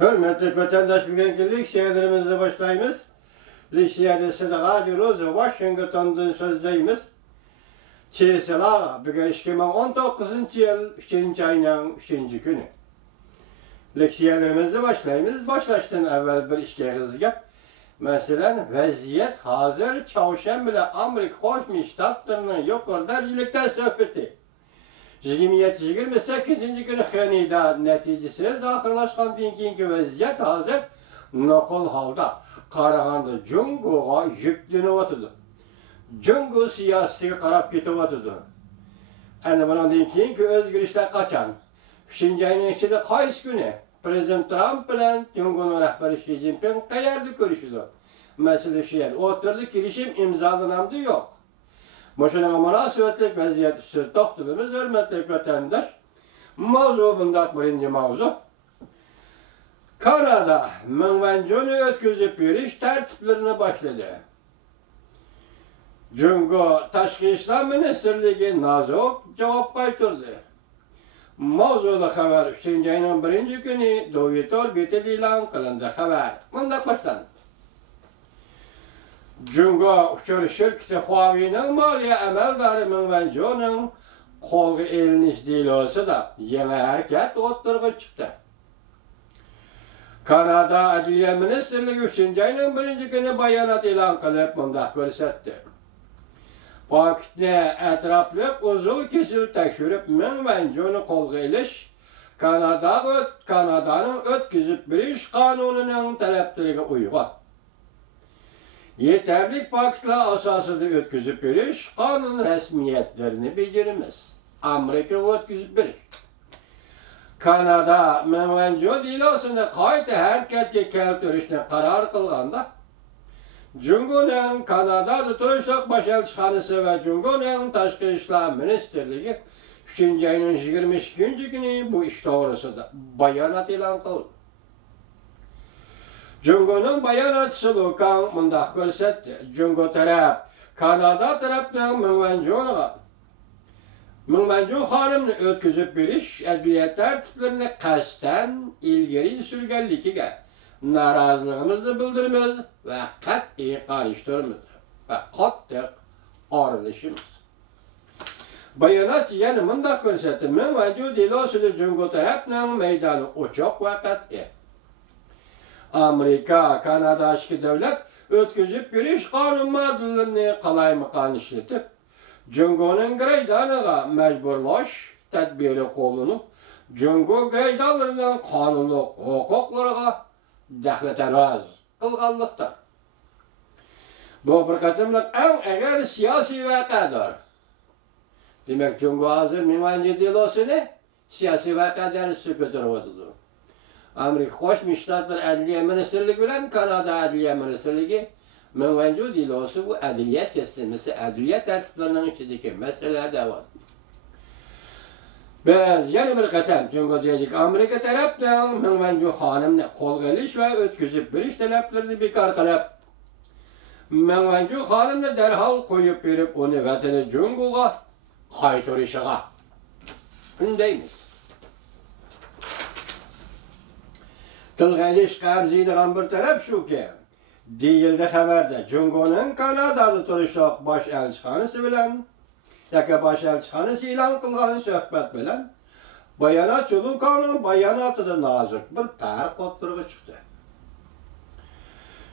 Hürmetli vatandaş bugünkü şehirlerimizde başlayımız. Şehirde Sıdığa Cürüz, Washington'dan sözdeyimiz. Çeysela, bugün 2019 yıl 3. ayının 3. günü. Şehirlerimizde başlayımız. Başlaştan evvel bir işe kızgap. Mesela vaziyet hazır Çavuşen bile Amerika Koşmuş Ştatlarının yukarı derecelikten sohbeti. 27-28 günü Xenida neticesi ahırlaşkan keyinki vaziyet hazır nakıl halda Qaraganda Jungo'ga yüklenip oturdu. Jungo siyasiga qarab ketib oturdu. Endi bundan keyinki o'zgarishlar qachon? 3-ayning ichida qaysi kuni Prezident Trump bilan Jungo'ning rahbari Xi Jinping qayerda ko'rishdi? Masala shu yer. O'tirdi, kelishim imzolanamdi yo'q. Boşuna münasebetlik vaziyeti söz toxtulumuz, hürmetli vatandaş. Mavzu bundak birinci mavzu. Kanada Münvencunu ötküzüp beriş tertiplerine başladı. Jungo Taşkı İşler Ministerliği nazok cevap kaytırdı. Mavzuda haber 3. ayının 1. günü Dovitor Bitil ilan kılındı haber. Bundak başlandı. Jungo uçur şirketi Huawei'nin maliye emelleri Münvencu'nun kolgu eliniş değil olsa da yeni hareket oturgu çıktı. Kanada Adliye Ministerliği 3. ayının 1. günü bayanat ilan kılıp bunda görsetti. Pakistne etraflık uzun kesil tekşürüp Münvencu'nun kolgu eliş Kanada'nın ötküzüp biriş kanununun taleplerine uygun. Yeterlik bakla asasında ötküzüp beriş, kanun resmiyetlerini bildirimiz. Amerika ötküzüp beriş. Kanada Münvencu dilosunu qayta hareketke keltirishni karar kılganda, Jungo'nun Kanada'da turuşak başelçixanası ve Jungo'nun Taşkı İşler Ministerliği 3. ayının 22. günü bu iş doğrusunda bayanat ilan kıldı. Jungo'nun bayanatçısı Lukan mındak görsetti. Jungo taraf, Kanada tarafından Münvencu hanımını ötküzüp beriş, adliye tertiplerine kasten ilgiri sürgenlikiga narazılığımızı bildirimiz ve kat'i karıştırımız ve kat'tık arılışımız. Bayanatçı yani mındak görsetti. Münvencu dilosunu Jungo tarafından meydanı uçuk ve kat'i. Amerika, Kanada aşkı devlet ötküzüp biriş kanun maddelerine kalaymakan işletip, Jungo'nun greydanıga mecburlaş tedbiri kolunup, Jungo greydanlarından kanunluk hukuklarına dehleteraz kılganlıkta. Bu bir katımlık en eğer siyasi vakadır. Demek Jungo hazır Münvencu dilosunu siyasi vaka dersi götürüyordu. Amerika Koşmuş Ştatlar Adliye Ministerliği bilen Kanada Adliye Ministerliği Münvencu dilosu bu adliye sistemisi, adliye tertiplerinin içindeki mesele devam. Biz yeni bir katem Jungo diyecek Amerika tarafından Münvencu hanımını kol geliş ve ötküzüp biriş taleplerini bekar kılıp Münvencu hanımını derhal koyup verip onu vatani Jungo'ga kaytırışıga. Bundaymiz. Tılgayliş qarziydigan bir taraf shuki, deyildi xabarda Jungo'nun Kanada'da turuşaq baş elçixanası bilan yoki baş elçixanası e'lon qilgan suhbat bilan bayanatçı Lukanın bayanatida nozik bir farq o'tirg'i chiqdi.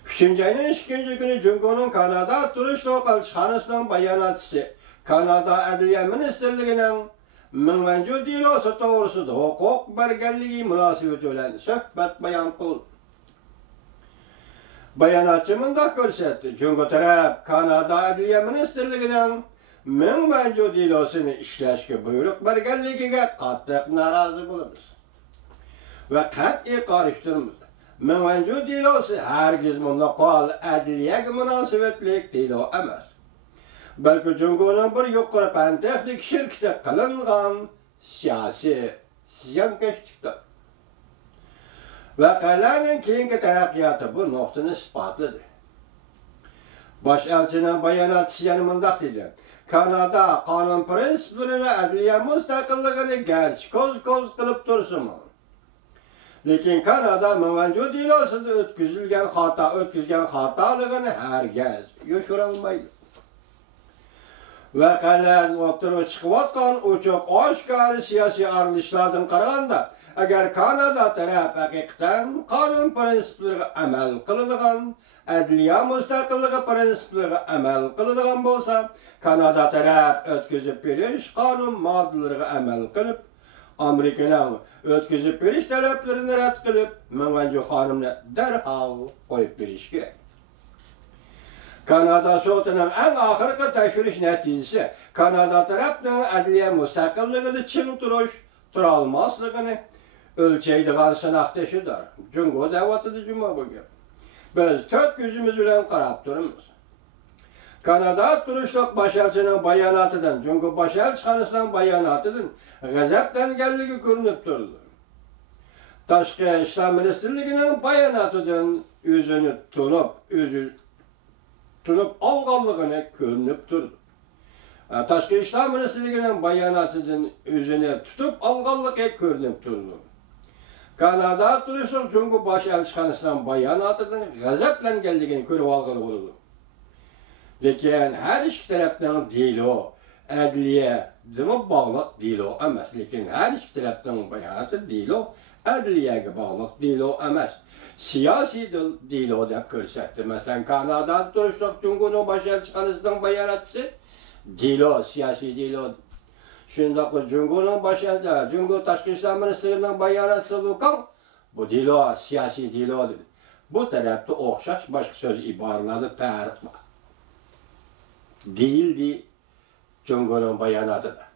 3. ayning 2. günü Jungo'nun Kanada turuşaq elçixanasının bayanatçısı Kanada Adliye Ministerliği'nin Münvencu dilosu doğrusunda hukuk belgelliği münasebeti olan söhbet bayan kıldı. Bayanatçı mındak görsetti. Jungo taraf Kanada Adliye Ministerliği'nin Münvencu dilosunu işleşke buyruk belgelliğine katlık narazı bulunuz. Ve kat'i karıştırımız. Münvencu dilosu hergiz mundakal adliye münasebetlik dilo emez. Belki Jungo'nun bir yukarı pentexnik şirketi kılıngan siyasi ziyankeşliktir. Ve kalanın keyinki terakkiyatı bu noktanı ispatlıdır. Baş elçinin bayanatçısı yanımındak dedi. Kanada kanun prensiplerini adliye müstakilliğini gerçi koz kılıp dursun. Lekin Kanada Mavcu dilosida o'tkazgan xatoligini herkes yoshirolmaydi. Vaqalar o'tirib chiqayotgan uchoq oshkora siyosiy arilishlardan qaraganda, agar Kanada taraf haqiqatan qonun prinsiplariga amal qiladigan, adliya mustaqilligi prinsiplariga amal qiladigan bo'lsa, Kanada taraf o'tkazib berish qonun moddalariga amal qilib, Amerikaning o'tkazib berish talablarini rad qilib, Mavcu xonimni darhol qo'yib berish kerak. Kanada sotining eng oxirgi tekshirish natijasi Kanada tarafining adliya mustaqilligini ching tura olmasligini o'lchaydigan sinoq teshidir. Jungo davlatida juma bo'lgan. Biz to'rt ko'zimiz bilan qarab turibmiz. Kanada turishliq boshlovchining bayonotidan, Jungo boshlovchisining bayonotidan g'azablanganligi ko'rinib turdi. Tashqi ishlar ministrligining bayonotidan o'zini tunib olganligini ko'rinib turdi. Tashqi ishlar ministrligining bayonotidan o'zini tutib olganligi ko'rinib turdi. Kanada turishliq Jungo boshlovchisining bayonotidan g'azablanganligini ko'rib olgan bo'ldi. Lekin her iki tarafdan dilo, adliya, dimi bağlıq dilo emas. Lekin her iki tarafdan bayonoti dilo, adliyaga bağlıq dilo emas. Siyasi dilo deb ko'rsatdi. Masalan, Kanada turishliq Jungoning boshlovchisining bayonotisi dilo, siyasi dilo. Shundaqla Jungoning boshlovchisi, Jungo tashqi ishlar ministrining bayonotisi bu dilo, siyasi dilodir. Bu tarafda o'xshash boshqa so'z iboralarda farq bor. Değildi Jungo'nun bayanatı da.